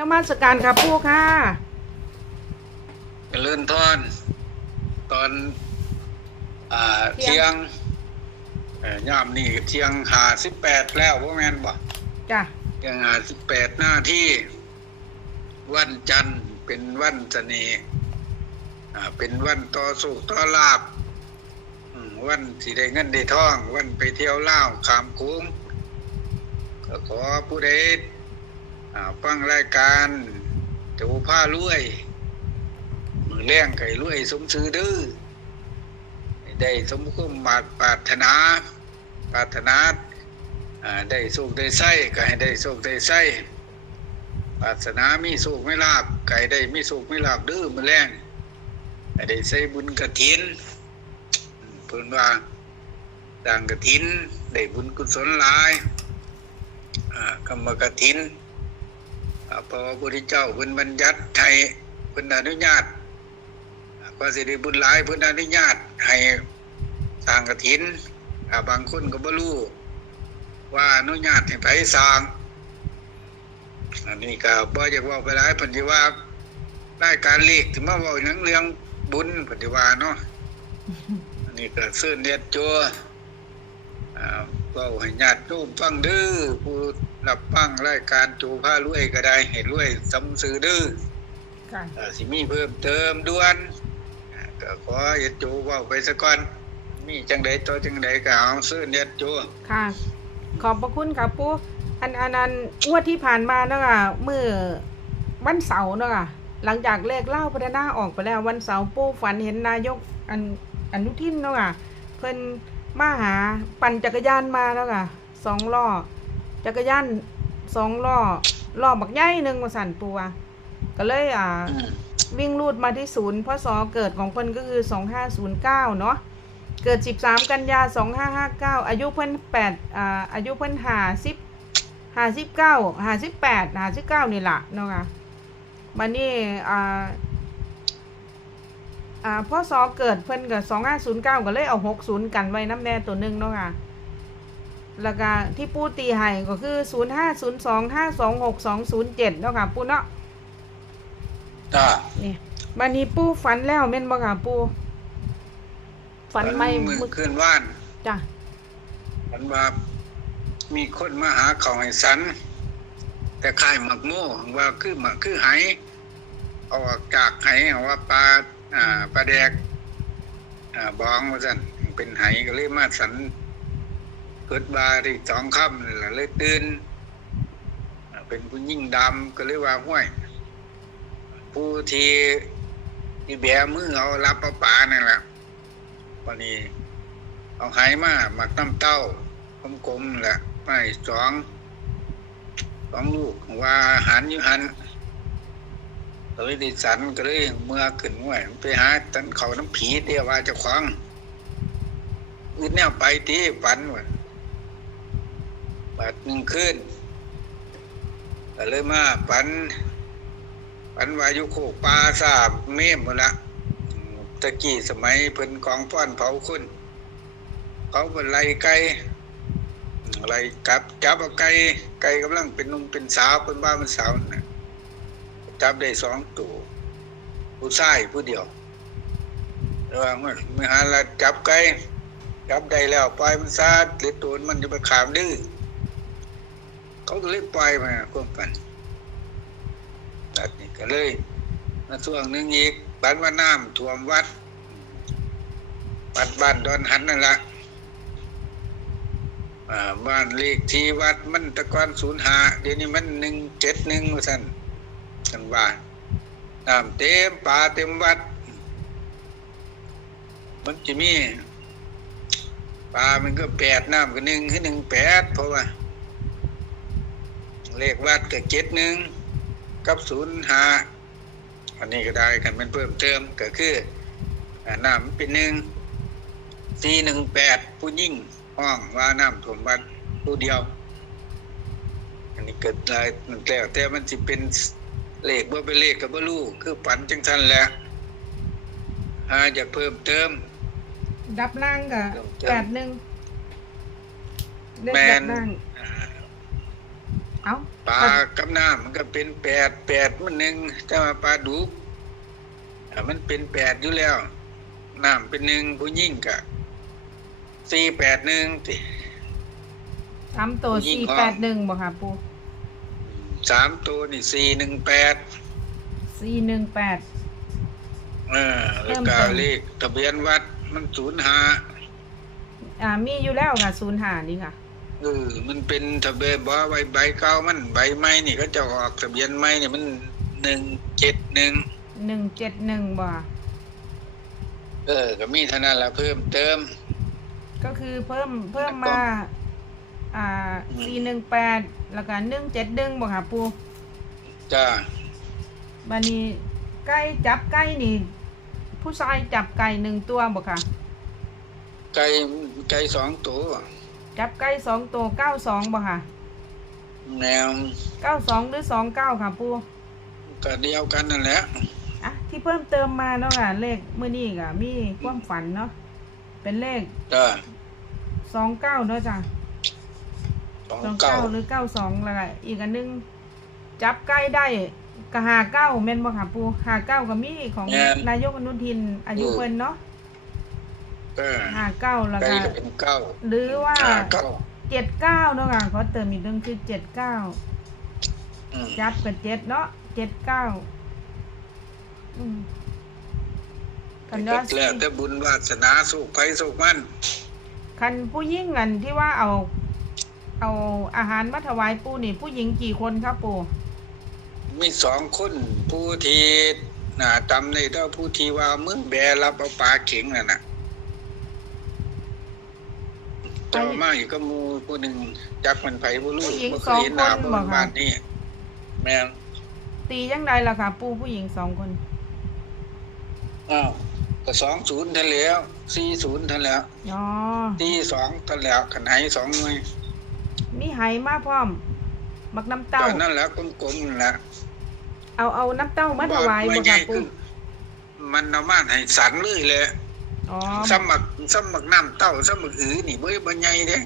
นมัสการครับผู้ค่ะเจริญทอน ตอนอ่าเที่เที่ยยงงเอ่อย่ามนี่เที่ยงหาสิบแปดแล้วพ่อแม่นบ่จ้ะเที่ยงหาสิบแปดหน้าที่วันจันทร์เป็นวันเสน่ห์อ่าเป็นวันต่อสุขต่อลาบอืมวันสิได้เงินได้ทอง วันไปเที่ยวล่าวขามคุ้งก็ขอผู้ใดอ่า ฟังรายการจูผ้ารวย มือแรงไก่รวย สมซื้อดื้อได้สมคุ้มมาปรารถนาปรารถนาได้สุขได้ไส้ก็ให้ได้สุขได้ไส้ปรารถนามีสุขไม่ลาบไก่ได้มีสุขไม่ลาบดื้อมือแรงได้ใส่บุญกระถินเพิ่นว่าดังกระถินได้บุญกุศลหลายกรรมกระถินอ่าเพระพุทธเจ้าเพิ่นบัญญัติให้เพิ่นอนุญาตก็สิได้บุญหลายเพิ่นอนุญาตให้สร้างกฐินบางคนก็บ่รู้ว่าอนุญาตให้ไผสร้าง อันนี้ก็บ่อยากว้าไปหลายเพิ่นสิว่ารายการเลขที่มาเว้าหยังเรื่องบุญเพิ่นสิว่าเนาะอันนี้ก็เชิญเรียนจัวอ่า เว้าให้ญาติโยมฟังเด้อผู้รับฟังรายการจูพารวยก็ได้ให้รวยสมซื่อเด้อค่ะอ่าสิมีเพิ่มเติมด่วนอ่าก็ขอเฮ็ดจูเว้าไปซะก่อนมีจังใดต่อจังใดก็เอาซื้อเน็ตจูค่ะ ขอบพระคุณครับผู้อันอันอันงวดที่ผ่านมาเนาะค่ะเมื่อวันเสาร์เนาะค่ะหลังจากเลขเล่าพัฒนาออกไปแล้ววันเสาร์ปู่ฝันเห็นนายกอันอนุทินเนาะค่ะเพิ่น มาหาปั่นจักรยานมาเนาะค่ะสองล้อจักรยานสองล้อล้อบักใหญ่หนึ่งมาสั่นปูว่าก็เลยอ่าอืมวิ่งรูดมาที่ศูนย์พศเกิดของเพิ่นก็คือ2509เนาะเกิด13กันยา2559อายุเพิ่น8อ่าอายุเพิ่น50 59 58 59นี่ล่ะเนาะค่ะบัดนี้อ่า อ่าพศเกิดเพิ่นก็2509ก็เลยเอา60กันไว้น้ำแน่ตัวหนึงเนาะค่ะแล้วก็ที่ปูตีให้ก็คือ0502 526 207เนาะค่ะปูเนาะจ้านี่บันนี้ปูฝันแล้วแม่นบ่ค่ะปูฝันไม่มือมึกคืนว่านจ้ะฝันว่ามีคนมาหาเขาให้สัน แต่ค่ายหมักโม่ว่าคือหมักคือไหเอาออกจากไหเอาว่าปลา อ่าปลาแดกอ่าบองว่าซั่นเป็นไหก็เลยมาสันเกิดบาได้สองค่ำนั่นล่ะเลยตื่นเป็นผู้ยิ่งดำก็เลยว่าห้วย ผู้ที่ที่แบมือเอารับปลาป่านั่นแหละวันนี้เอาไหมาหมักน้ำเต้ากลมๆแหละไม่สองสองลูกว่าหารอยู่หัน ก็เลยดิสันก็เลยเมื่อขึ้นห้วยไปหาตันเขาน้ำผีเดียวว่าจะคว้าของอื่นแนวไปที่ฝันว่ะบาดหนึ่งขึ้นก็เลยมาฝันฝันวายู่โคกปลาสาบเมมหมดละตะกี้สมัยเพิ่นกองฟ้อนเผาคุณเขาเป็นไล่ไก่ไล่กับจับเอาไก่ไก่กำลังเป็นหนุ่มเป็นสาวเป็นบ้าเป็นสาวน่ะ จับได้สองตัวผู้ชายผู้เดียวระหว่างมันมือหาละจับไก่จับได้แล้วปล่อยมันซาดหรือตัวมันจะไปขามดื้อเขาก็เลยปล่อยมาควบกันตัดนี่ก็เลยมาช่วงหนึงอีกบ้านว่าน้ำท่วมวัดวัดบ้านดอนหันนั่นละบ้านเลขที่วัดมันตะกอนศูนย์หาเดี๋ยวนี้มันหนึ่งเจ็ดหนึ่งว่าสั่น กันว่าน้ำเต็มป่าเต็มวัด มันจะมีป่ามันก็แปดน้ำก็หนึ่งคือหนึ่งแปดเพราะว่า เลขวัดก็เจ็ดหนึ่งกับศูนย์ห้าอันนี้ก็ได้กันเป็นเพิ่มเติมก็คือน้ำเป็นหนึ่งสี่หนึ่งแปดผู้ยิ่งห้องว่าน้ำถ่วมวัดผู้เดียว อันนี้เกิดหลายมันแล้วแต่มันจะเป็น เลขว่าเป็นเลขกับว่าลูกคือปันจังทันแหละหาจะเพิ่มเติม ดับล่างกับเติมแปดหนึ่งเลขแมดันบล่างอ่าเอ้าปลากับน้ำมันก็เป็นแปดแปดมันหนึ่งแต่ว่าปลาดุกอะมันเป็นแปดอยู่แล้วน้ำเป็นหนึ่งผู้ยิ่งกะสี่แปดหนึ่งสามตัวยิงสี่พร้อมแปดหนึ่งบ่ค่ะปู สามตัวนี่สี่หนึ่งแปดสี่หนึ่งแปดเออแล้วเพิ่ก็มเติมเลขทะเบียนวัดมันศูนย์หาอ่ามีอยู่แล้วค่ะศูนย์หานี่ค่ะเออมันเป็นทะเบียนบ่ใบใบเก่ามันใบไม้นี่ก็จะออกทะเบียนไม้นี่มันหนึ่งเจ็ดหนึ่งหนึ่งเจ็ดหนึ่งบ่ค่ะเออ ก็มีเท่านั้นละเพิ่มเติม ก็คือเพิ่มเพิ่มแล้วก็มา อ่าอืมสี่หนึ่งแปดแล้วก็หนึ่งเจ็ดหนึ่งบ่ค่ะปูจ้าบันนี้ไก่จับไก่นี่ ผู้ชายจับไก่หนึ่งตัวบ่ค่ะ ไก่ไก่สองตัวจับไก่สองตัวเก้าสองบ่ค่ะแนวเก้าสองหรือสองเก้าค่ะปูก็เดียวกันนั่นแหละอะที่เพิ่มเติมมาเนาะค่ะเลขเมื่อนี้ก็มีความฝันเนาะเป็นเลขจ้าสองเก้าเนาะจ้ะ สองสองเก้าเก้าหรือเก้าสองแล้วก็อีกอันหนึง จับไก่ได้ก็หาเก้าแม่นบ่ค่ะปูหาเก้าก็มีของนายกอนุทิน อายุเพิ่นเนาะเออหาเก้าแล้วไก่ก็ก็เป็นเก้าหรือว่าห้าเก้าเจ็ดเก้าเนาะค่ะเขาเติมอีกเรื่องคือเจ็ดเก้าอืมจับกับเจ็ดเนาะเจ็ดเก้าอืมกันก็ว่า แล้วแต่บุญวาสนาสุขไผสุขมัน คันผู้ยิ่งกันที่ว่าเอา เอาอาหารมาถวายปู่นี่ ผู้หญิงกี่คนครับปู่มีสองคนผู้ที่น่าจำได้เท่าผู้ที่ว่ามึงแบรับเอาปลาเข็งนั่นน่ะต่อมาอีกก็หมูผู้หนึ่งจักมันไผบ่รู้บ่เคยเห็นหน้าบ่บ้านนี้แม่นตียังไงล่ะค่ะ ปู่ผู้หญิงสองคนอ้าวก็สองศูนย์ทันแล้วสี่ศูนย์ทันแล้วอ๋อตีสองทันแล้วขันไหสองหน่วยมี ไหมาพร้อมมักน้ำเต้าก็นั่นแหละกลมๆนั่นแหละเอาเอาน้ำเต้ามาถวายบ่บ่ใหญ่ค่ะปู่ขึ้นมันเอามาให้สันเลยแหละอ๋อสมักสมักน้ำเต้าสมักอือนี่บ่บ่ใหญ่เด้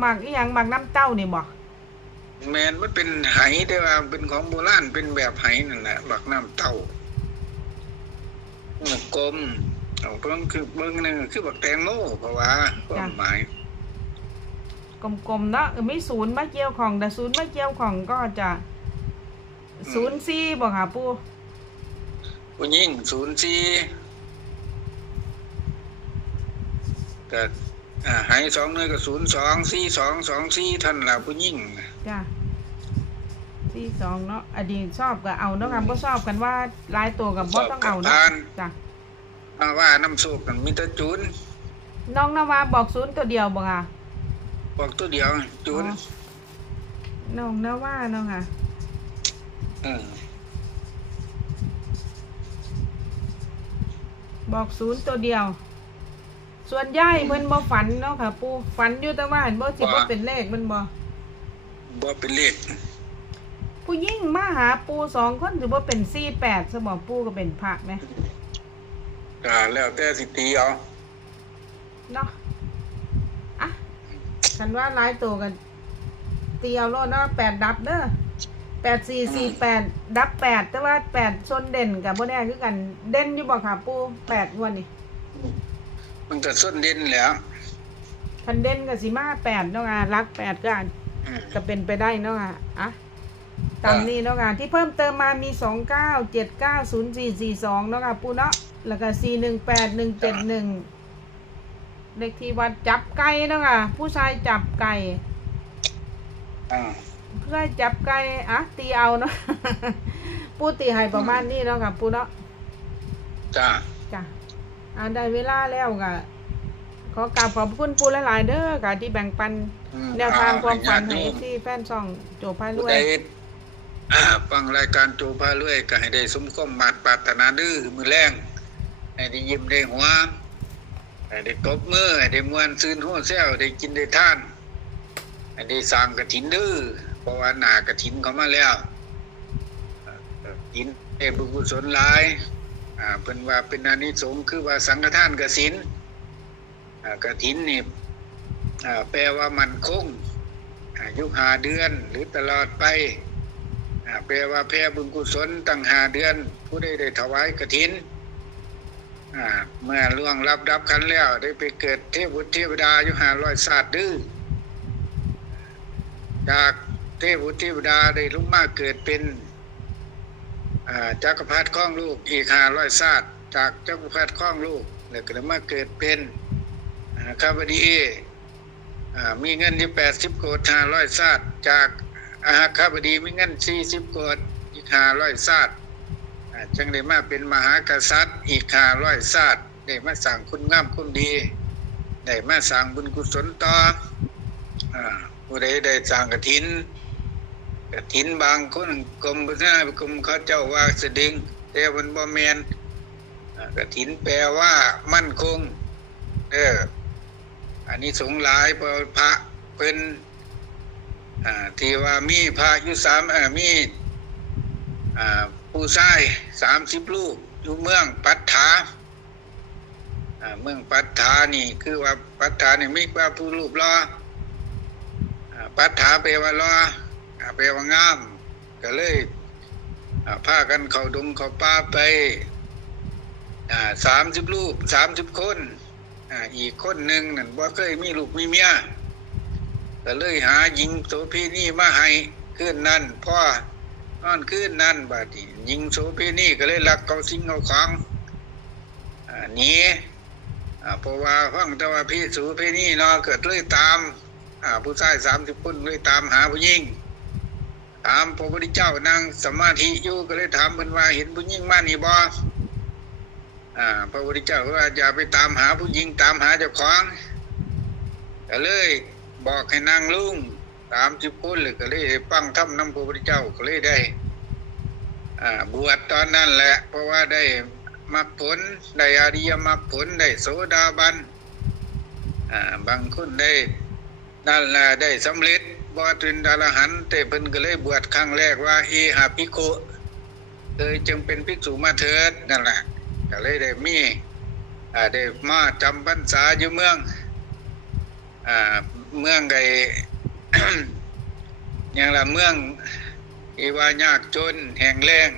หมักอีหยังหมักน้ำเต้านี่บ่แม่นมันเป็นไหแต่ว่าเป็นของโบราณเป็นแบบไหนั่นแหละบักน้ำเต้ามันกลมเอาเพิ่งคือเบิ่งนึงคือบักแตงโมเพราะว่าความหมาย กลมๆเนาะเออมีศูนย์มาเกี่ยวของแต่ศูนย์มาเกี่ยวของก็จะศูนย์สี่บ่ค่ะปู่ผู้หญิงศูนย์สี่ก็อ่าหายสองหน่วยก็ศูนย์สองสี่สองสองสี่ท่านล่ะผู้หญิงจ้ะสี่สองเนาะอดีตชอบก็เอาเนาะค่ะบ่ชอบกันว่าหลายตัวกับบ่ต้องเอาเนาะจ้ะมาว่าน้ำโศกกันมีแต่จูนน้องนาวาบอกศูนย์ตัวเดียวบ่ค่ะ บอกตัวเดียวจูนอ๋อน้องนาวาเนาะค่ะ เออ บอกศูนย์ตัวเดียว ส่วนย่ายเพิ่นบ่ฝันเนาะค่ะ ปู่ฝันอยู่แต่ว่าเห็นบ่สิบ่เป็นเลขมันบ่บ่เป็นเลขผู้ยิ่งมาหาปู่สองคนสิบ่เป็น48ซะบ่ปู่ก็เป็นพระไหมก็แล้วแต่สิตีเอาเนาะอะ คันว่าหลายตัวกันตีเอาโลดเนาะ8ดับเด้อ8448ดับ8แต่ว่า8ชนเด่นกับบ่แน่คือกัน เด่นอยู่บ่ค่ะปู่8งวดนี่มันก็ส้นเด่นแหล้วคันเด่นก็สิมา8เนาะค่ะรัก8ก็อันอืมก็เป็นไปได้เนาะค่ะอะตามนี้เนาะค่ะที่เพิ่มเติมมามี2 9 7 9 0 4 4 2เนาะค่ะปูเนาะแล้วก็4 1 8 1 7 1เลขที่วัดจับไก่เนาะค่ะผู้ชายจับไก่อ่าผู้ชายจับไก่อะตีเอาเนาะปูตีให้ประมาณนี้เนาะค่ะปูเนาะจ้าจ้ะอ่าได้เวลาแล้วก็ขอกราบขอบคุณปูหลายๆเด้อค่ะที่แบ่งปันอืมแนวทางความฝันให้ญเอติฟโยมซีแฟนช่องโจพายรผู้วใดยอ่าฟังรายการโจพาเรื่อยก็ให้ได้สมความมาตรปรารถนาดื้อมือแรงให้ได้ยิ้มได้หัว ให้ได้ตบมือให้ได้มวนซืนหัวแซวได้กินได้ท่านให้ได้สร้างกระถินดื้อเพราะว่าหนากระถินเขามาแล้วกินได้บุญกุศลหลายอ่าเป็นว่าเป็นอานิสงส์คือว่าสังฆทานกสินกระถินนี่อ่าแปลว่ามันคงอายุหาเดือนหรือตลอดไปอ่าแปลว่าแพ่บุญกุศลตั้งหาเดือน ผู้ใดได้ถวายกฐินอ่า เมื่อล่วงรับรับคันแล้ว ได้ไปเกิดเทพบุตรเทวดาอยู่หาร้อยศาสตร์ดื้อจากเทพบุตรเทวดาได้ลุกมาเกิดเป็นจักรพรรดิข้องลูกอีกหาร้อยศาสตร์จากจักรพรรดิข้องลูกแล้วก็มาเกิดเป็นอ่าข้าพดีอ่ามีเงินอยู่แปดสิบโกดห้าร้อยซาดจากอาหาคาบดีมีเงินสี่สิบโกดอีกห้าร้อยซาดอ่า จังได้มาเป็นมหากษัตริย์ อีกห้าร้อยซาดได้มาสั่งคุณงามคุณดีได้มาสั่งบุญกุศลต่ออ่าผู้ใดได้สั่งกฐินกฐินบางคนกรมพุทธากรมเขาเจ้าว่าสดึงแต่วันบ่แมนอ่ากฐินแปลว่ามั่นคง เออ อันนี้สงหลายพระพระเป็นอ่าที่ว่ามีพระยู่สามมีอ่า ผู้ชายสามสิบลูก อยู่เมืองปัตถาเมืองปัตถานี่คือว่าปัตถานี่มีว่าผู้รูปรออ่าปัตถาแปลว่ารออ่าแปลว่างาม ก็เลยอ่าพากันเข้าดงเข้าป่าไปสามสิบลูกสามสิบคนอีกคนหนึ่งนั่นว่าเคยมีลูกมีเมียก็เลยหาหญิงโสเภณีมาให้คืนนั้นพ่อ นอนคืนนั้นบาดนีหญิงโสเภณีก็เลยลักเอาสิงเอาของอ่าหนีอ่าเพราะว่าฟังแต่ว่าพี่โสเภณีเนาะเกิดเลยตามผู้ชายสามสิบคนเลยตามหาผู้หญิงตามพระพุทธเจ้านั่งสมาธิอยู่ก็เลยถามเพิ่นว่าเห็นผู้หญิงมานี่บ่อ่าพระพุทธเจ้าว่าอย่าไปตามหาผู้หญิงตามหาเจ้าของก็เลยบอกให้นางลุง ตามสิบคนเลยก็เลยฟังธรรมน้ำพระพุทธเจ้าก็เลยได้บวชตอนนั้นแหละ เพราะว่าได้มรรคผลได้อริยมรรคผลได้โสดาบันบางคนได้นั่นแหละได้สำเร็จบวชเป็นอรหันแต่เพิ่นก็เลยบวชครั้งแรกว่าเอหาภิกขุเลยจึงเป็นภิกษุมาเถิดนั่นแหละก็เลยได้มีได้มาจำพรรษาอยู่เมืองอเมืองไก อย่างละเมืองอีวายากจนแห่งแรง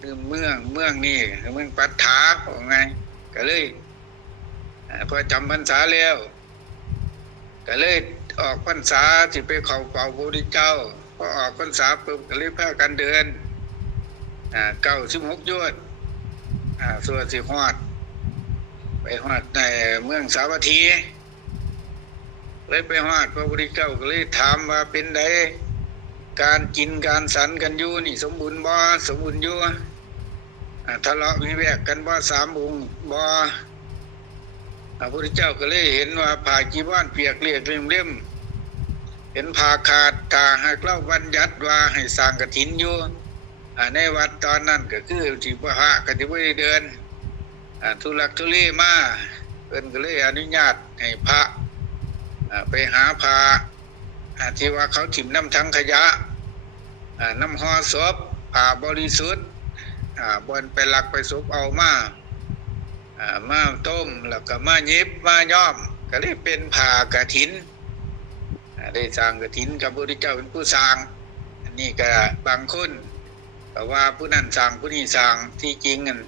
คือเมืองเมืองนี่คือเมืองปัตถาของไงก็เลยพอจำพรรษาแล้วก็เลยออกพรรษาที่ไปเขาเป่าพระพุทธเจ้าพอออกพรรษาปุ๊บก็เลยพากันเดินเก้าสิบหกยอดส่วนสิฮอด ไปฮอดในเมืองสาวัตถี เลยไปฮอดพระพุทธเจ้าก็เลยถามว่าเป็นไดการกินการสันกันอยู่นี่ สมบูรณ์บ่สมบูรณ์อยู่ทะเลาะวิแวกกันบ่สามองค์บ่พระพุทธเจ้าก็เลยเห็นว่าผ่าจีวรเปียกเลียกเล่มเห็นผ่าขาดตาใหากเล่าบัญญัติว่าให้สร้างกฐินอยู่ในวัดตอนนั้นก็คือที่พระก็ที่ไม่ได้เดินทุลักทุเลมาเพิ่นก็เลยอนุญาตให้พระ ไปหาผ่าที่ว่าเขาถิ่มน้ำทั้งขยะน้ำห่อศพผ่าบริสุทธิ์บนไปหลักไปศพเอามาอ่ามาต้มแล้วก็มายิบมาย้อม ก็เลยเป็นผ่ากฐินอ่าได้สร้างกฐินกับพระเจ้าเป็นผู้สร้างอันนี้ก็บางคนแต่ว่าผู้นั้นสั่งผู้นี้สั่งที่จริงกัน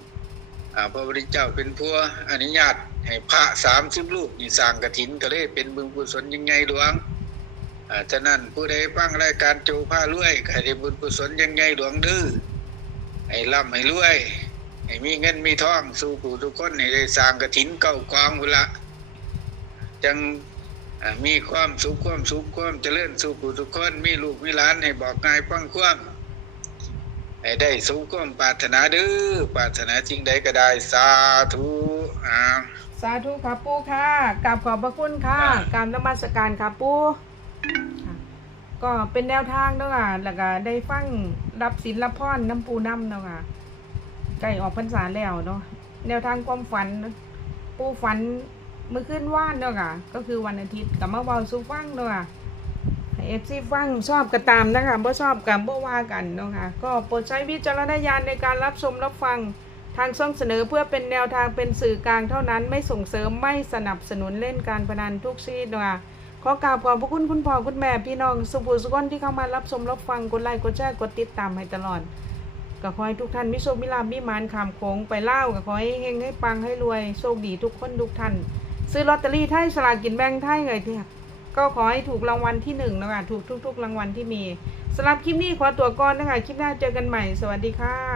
พระพุทธเจ้าเป็นผู้อนุญาตให้พระสามสิบลูกนี่สั่งกฐินก็เลยเป็นบุญกุศลยังไงหลวงฉะนั้นผู้ใดฟังรายการโจผ้ารวยให้ได้บุญกุศลยังไงหลวงดื้อให้ร่ำให้รวยให้มีเงินมีทองสู่ผู้ทุกคนให้ได้สร้างกฐินเก้ากองพุละจังมีความสุขความสุขความเจริญสู่ผู้ทุกคนมีลูกมีหลานให้บอกง่ายฟังความ ให้ได้สมความปรารถนาเด้อปรารถนาจริงใดก็ได้สาธุอ่าสาธุค่ะปูค่ะกราบขอบพระคุณค่ะอ่ากราบนมัสการค่ะปูค่ะก็เป็นแนวทางเนาะค่ะแล้วก็ได้ฟังรับศีลรับพรน้ำปูน้ำเนาะค่ะใกล้ออกพรรษาแล้วเนาะแนวทางความฝัน ปูฝันเมื่อคืนว่านเนาะค่ะก็คือวันอาทิตย์กับมาเบาสู่ฟังเนาะค่ะ เอฟซีฟังชอบก็ตามนะคะบ่ชอบกับบ่ว่ากันเนาะค่ะก็โปรดใช้วิจารณญาณในการรับชมรับฟังทางช่องเสนอเพื่อเป็นแนวทางเป็นสื่อกลางเท่านั้นไม่ส่งเสริมไม่สนับสนุนเล่นการพนันทุกชนิดนะคะขอกราบขอบพระคุณคุณพ่อคุณแม่พี่น้องสุภูสุกนที่เข้ามารับชมรับฟังกดไลค์กดแชร์กดติดตามให้ตลอดก็ขอให้ทุกท่านมีโชคมีลาภมีหมานขามโขงไปเล่าก็ขอให้เฮงให้ปังให้รวยโชคดีทุกคนทุกท่าน ซื้อลอตเตอรี่ไทยสลากกินแบ่งไทยเลยเถอะ ก็ขอให้ถูกรางวัลที่หนึ่งนะคะถูกทุกๆรางวัลที่มีสำหรับคลิปนี้ขอตัวก่อนนะคะคลิปหน้าเจอกันใหม่สวัสดีค่ะ